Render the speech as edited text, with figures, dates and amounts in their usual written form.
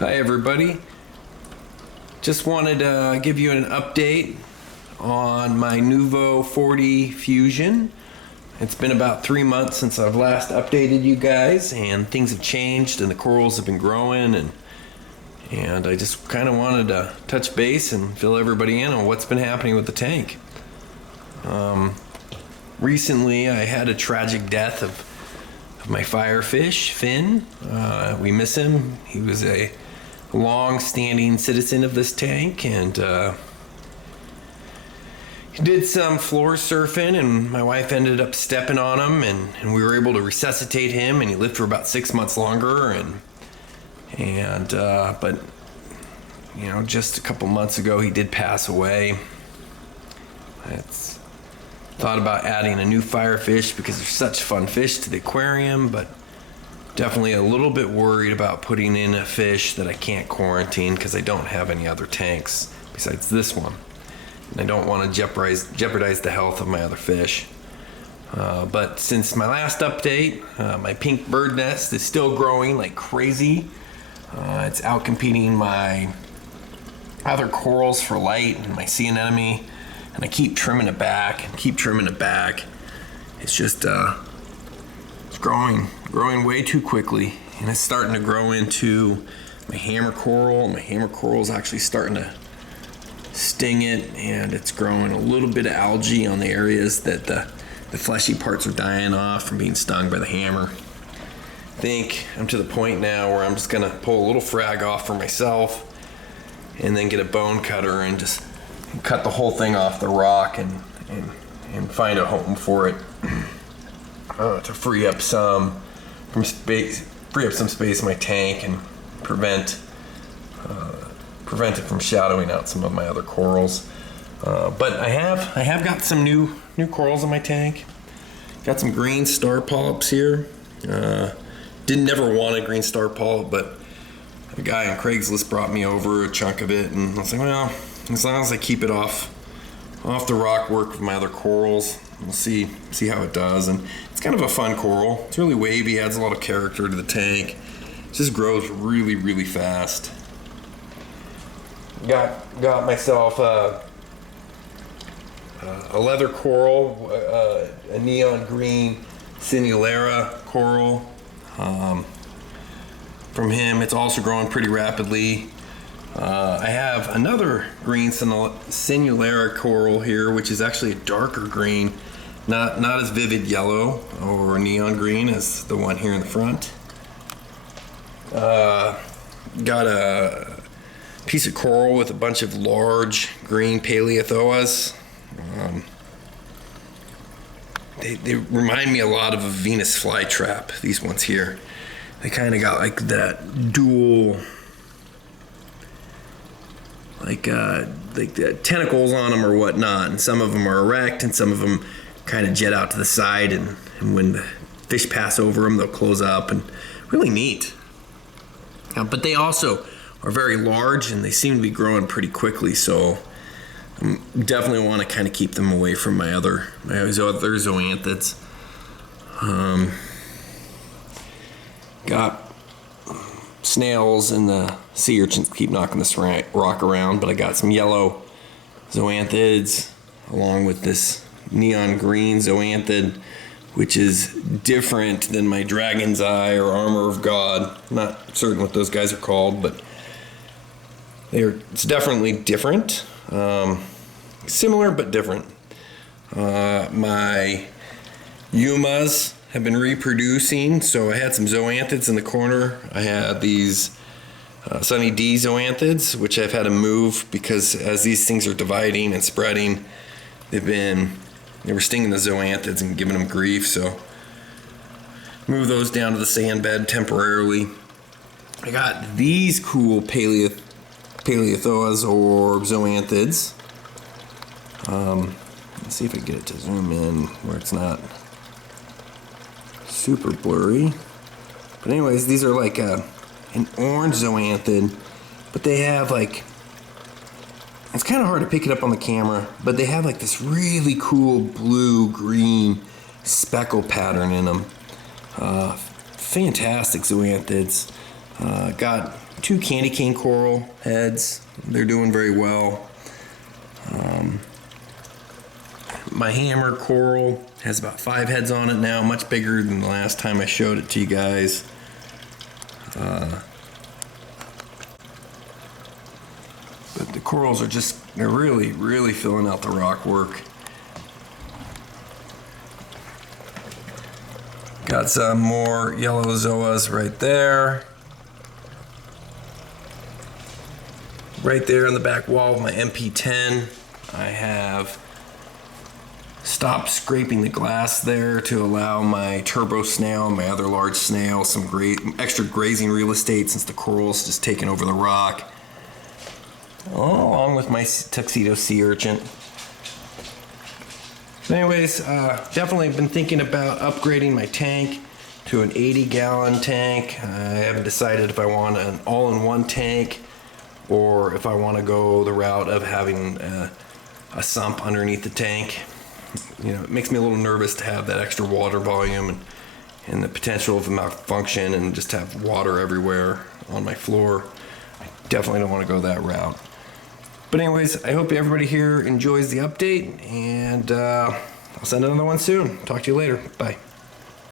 Hi everybody. Just wanted to give you an update on my Nuvo 40 Fusion. It's been about 3 months since I've last updated you guys, and things have changed and the corals have been growing, and I just kind of wanted to touch base and fill everybody in on what's been happening with the tank. Recently I had a tragic death of my firefish, Finn. We miss him. He was a long-standing citizen of this tank, and he did some floor surfing, and my wife ended up stepping on him, and we were able to resuscitate him, and he lived for about 6 months longer, but you know, just a couple months ago he did pass away. It's thought about adding a new firefish because they're such fun fish to the aquarium, but definitely a little bit worried about putting in a fish that I can't quarantine because I don't have any other tanks besides this one, and I don't want to jeopardize the health of my other fish. But since my last update, my pink bird nest is still growing like crazy. It's outcompeting my other corals for light and my sea anemone, and I keep trimming it back and keep trimming it back. It's just it's growing way too quickly, and it's starting to grow into my hammer coral. My hammer coral is actually starting to sting it, and it's growing a little bit of algae on the areas that the fleshy parts are dying off from being stung by the hammer. I think I'm to the point now where I'm just gonna pull a little frag off for myself and then get a bone cutter and just cut the whole thing off the rock and find a home for it to free up some space in my tank and prevent it from shadowing out some of my other corals. But I have got some new corals in my tank. Got some green star polyps here. Didn't never want a green star polyp, but a guy on Craigslist brought me over a chunk of it, and I was like, well, as long as I keep it off the rock work with my other corals, we'll see how it does. And it's kind of a fun coral. It's really wavy, adds a lot of character to the tank. It just grows really, really fast. Got myself a leather coral, a neon green Sinulera coral. From him, it's also growing pretty rapidly. I have another green Sinulera coral here, which is actually a darker green, not as vivid yellow or neon green as the one here in the front. Got a piece of coral with a bunch of large green Paleothoas. They remind me a lot of a Venus Flytrap, these ones here. They kind of got like that dual, like the tentacles on them or whatnot, and some of them are erect and some of them kind of jet out to the side, and when the fish pass over them, they'll close up, and really neat. But they also are very large, and they seem to be growing pretty quickly, so I definitely want to kind of keep them away from my other Zoanthids. Got snails, and the sea urchins keep knocking this rock around, but I got some yellow Zoanthids along with this neon green Zoanthid, which is different than my Dragon's Eye or Armor of God. I'm not certain what those guys are called, but it's definitely different. Similar but different. My Yumas have been reproducing, so I had some Zoanthids in the corner. I had these Sunny D Zoanthids, which I've had to move because as these things are dividing and spreading, they were stinging the Zoanthids and giving them grief, so move those down to the sand bed temporarily. I got these cool Paleothoas or Zoanthids. Let's see if I can get it to zoom in where it's not super blurry. But anyways, these are like an orange Zoanthid, but they have like, it's kind of hard to pick it up on the camera, but they have like this really cool blue-green speckle pattern in them. Fantastic Zoanthids. Got 2 candy cane coral heads. They're doing very well. My hammer coral has about 5 heads on it now, much bigger than the last time I showed it to you guys. But the corals are they're really filling out the rock work. Got some more yellow zoas right there. Right there on the back wall of my MP10, I have stopped scraping the glass there to allow my turbo snail and my other large snail some extra grazing real estate since the coral's just taken over the rock. Along with my tuxedo sea urchin. But anyways, definitely been thinking about upgrading my tank to an 80-gallon tank. I haven't decided if I want an all-in-one tank or if I want to go the route of having a sump underneath the tank. You know, it makes me a little nervous to have that extra water volume and the potential of a malfunction and just have water everywhere on my floor. I definitely don't want to go that route. But anyways, I hope everybody here enjoys the update, and I'll send another one soon. Talk to you later. Bye.